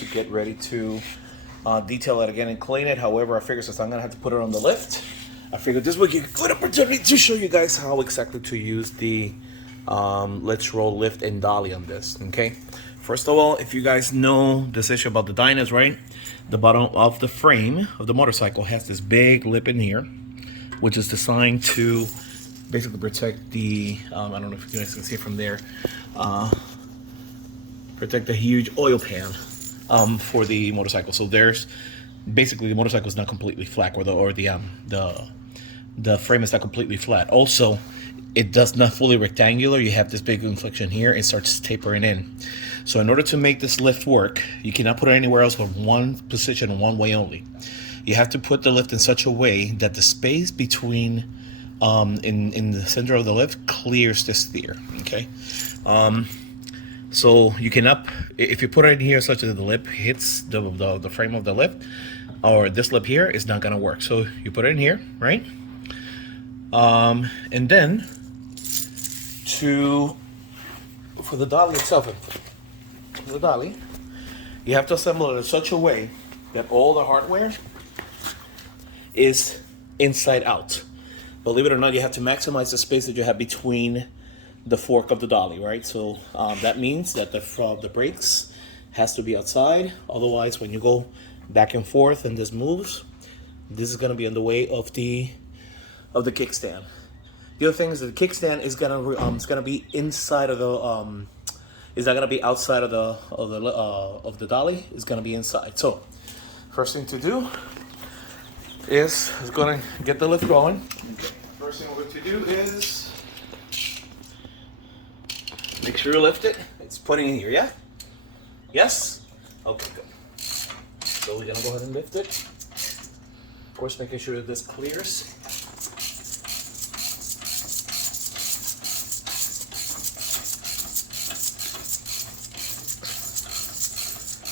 to get ready to detail it again and clean it. However, I figured since I'm gonna have to put it on the lift, I figured this would be a good opportunity to show you guys how exactly to use the Let's Roll lift and dolly on this. Okay, first of all, if you guys know this issue about the DYNAs, right? The bottom of the frame of the motorcycle has this big lip in here, which is designed to basically protect the, I don't know if you guys can see it from there, protect the huge oil pan for the motorcycle. So there's basically the motorcycle is not completely flat, or the frame is not completely flat. Also, it does not fully rectangular. You have this big inflection here. It starts tapering in. So in order to make this lift work, you cannot put it anywhere else but one position, one way only. You have to put the lift in such a way that the space between in the center of the lift clears this sphere. Okay, so you cannot, if you put it in here such that the lip hits the frame of the lift, or this lip here, is not gonna work. So you put it in here, right? And then for the dolly itself, for the dolly, you have to assemble it in such a way that all the hardware is inside out. Believe it or not, you have to maximize the space that you have between the fork of the dolly, right? So that means that the brakes has to be outside. Otherwise, when you go back and forth and this moves, this is going to be in the way of the kickstand. The other thing is that the kickstand is gonna be inside of the is not gonna be outside of the dolly. It's gonna be inside. So first thing to do is gonna get the lift going. Okay. First thing we're going to do is make sure you lift it. It's putting in here, yeah? Yes? Okay, good. So we're gonna go ahead and lift it. Of course, making sure that this clears.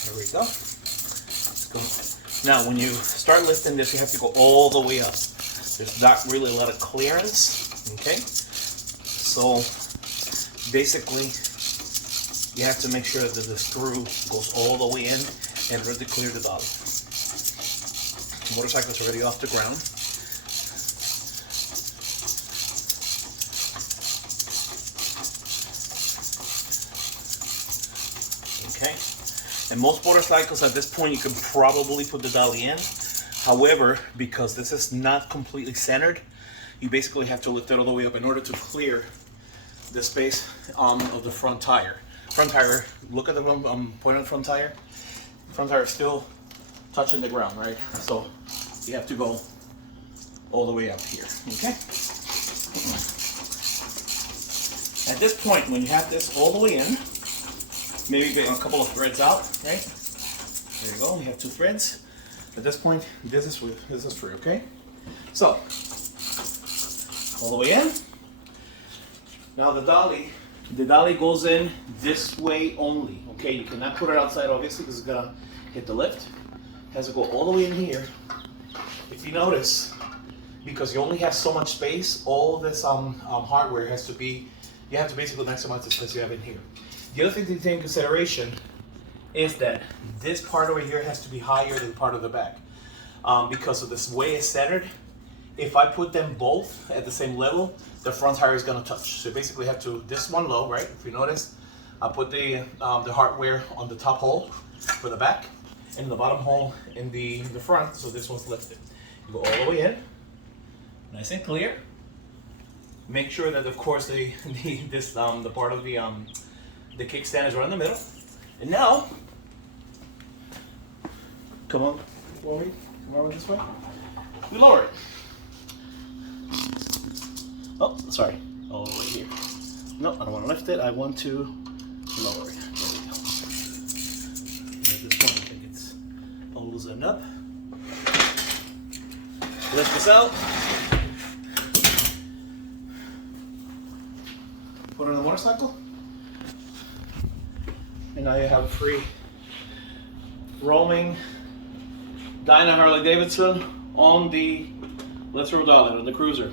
There we go. Let's go. Now, when you start lifting this, you have to go all the way up. There's not really a lot of clearance, okay? So basically, you have to make sure that the screw goes all the way in and really clear the dolly. The motorcycle's already off the ground. Okay. And most motorcycles at this point, you can probably put the dolly in. However, because this is not completely centered, you basically have to lift it all the way up in order to clear the space of the front tire. Front tire, look at the point on the front tire. Front tire is still touching the ground, right? So you have to go all the way up here, okay? At this point, when you have this all the way in, maybe get a couple of threads out, right? There you go, we have 2 threads. At this point, this is free, okay? So, all the way in. Now the dolly goes in this way only, okay? You cannot put it outside, obviously, because it's gonna hit the lift. It has to go all the way in here. If you notice, because you only have so much space, all this hardware has to be, you have to basically maximize the space you have in here. The other thing to take into consideration is that this part over here has to be higher than part of the back. Because of this way it's centered, if I put them both at the same level, the front tire is gonna touch. So you basically have to, this one low, right? If you notice, I put the hardware on the top hole for the back and the bottom hole in the front, so this one's lifted. You go all the way in, nice and clear. Make sure that, of course, the part of the kickstand is right in the middle. And now, come on this way. We lower it. Oh, sorry, all the way here. No, I don't want to lift it. I want to lower it. There we go. At this point, I think it's all loosened up. Lift this out. Put it on the motorcycle. And now you have a free roaming DYNA Harley-Davidson on the Let's Roll Dolly, on the cruiser.